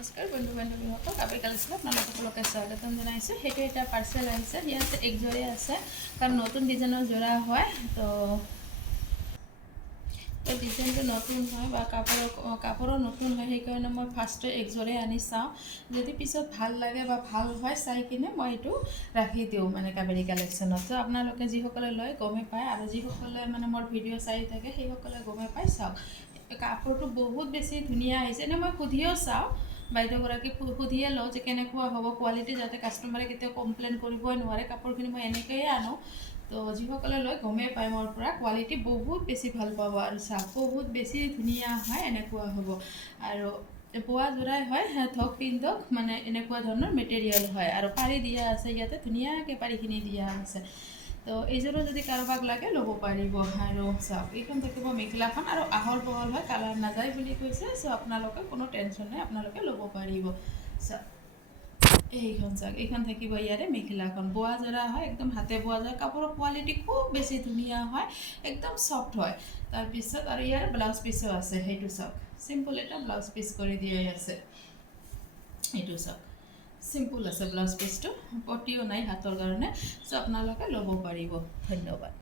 নমস্কাৰ বন্ধু বান্ধৱীসকল কাপোৰ কালেকশ্যনত আপোনালোক সকলোকে স্বাগতম জনাইছোঁ। সেইটো এটা পাৰ্চেল আহিছে, ইয়াতে একযোৰে আছে কাৰণ নতুন ডিজাইনৰ যোৰা হয়। তো ডিজাইনটো নতুন হয় বা কাপোৰৰ নতুন হয়, সেইকাৰণে মই ফাৰ্ষ্টে একযোৰে আনি চাওঁ। যদি পিছত ভাল লাগে বা ভাল হয় চাই কিনে মই এইটো ৰাখি দিওঁ মানে কাবেৰী কালেকশ্যনত। তো আপোনালোকে যিসকলে লয় গমে পায়, আৰু যিসকলে মানে মোৰ ভিডিঅ' চাই থাকে সেইসকলে গমে পায়। চাওক কাপোৰটো বহুত বেছি ধুনীয়া আহিছে। এনেই মই সুধিও চাওঁ, বাইদেউগৰাকীক সুধিয়ে লওঁ যে কেনেকুৱা হ'ব কোৱালিটি, যাতে কাষ্টমাৰে কেতিয়াও কমপ্লেইন কৰিবই নোৱাৰে। কাপোৰখিনি মই এনেকৈয়ে আনো। তো যিসকলে লয় গমেই পায় মোৰ পৰা, কোৱালিটি বহুত বেছি ভাল পাব। আৰু চাওক বহুত বেছি ধুনীয়া হয়, এনেকুৱা হ'ব। আৰু বোৱা যোৰাই হয়, ধক পিন্ধক মানে এনেকুৱা ধৰণৰ মেটেৰিয়েল হয়। আৰু পাৰি দিয়া আছে, ইয়াতে ধুনীয়াকৈ পাৰিখিনি দিয়া আছে। তো এইযোৰো যদি কাৰোবাক লাগে ল'ব পাৰিব। আৰু চাওক এইখন থাকিব মেখেলাখন, আৰু আহল বহল হয়, কালাৰ নাযায় বুলি কৈছে। চ' আপোনালোকে কোনো টেনশ্যন নাই, আপোনালোকে ল'ব পাৰিব। চাওক এইখন চাওক, এইখন থাকিব ইয়াৰে মেখেলাখন, বোৱা যোৰা হয়, একদম হাতে বোৱা যোৰা। কাপোৰৰ কোৱালিটি খুব বেছি ধুনীয়া হয়, একদম চফ্ট হয়। তাৰপিছত আৰু ইয়াৰ ব্লাউজ পিচো আছে, সেইটো চাওক চিম্পল এটা ব্লাউজ পিচ কৰি দিয়াই আছে। এইটো চাওক চিম্পল আছে ব্লাউজ পিচটো, পটিও নাই হাতৰ কাৰণে। চ' আপোনালোকে ল'ব পাৰিব। ধন্যবাদ।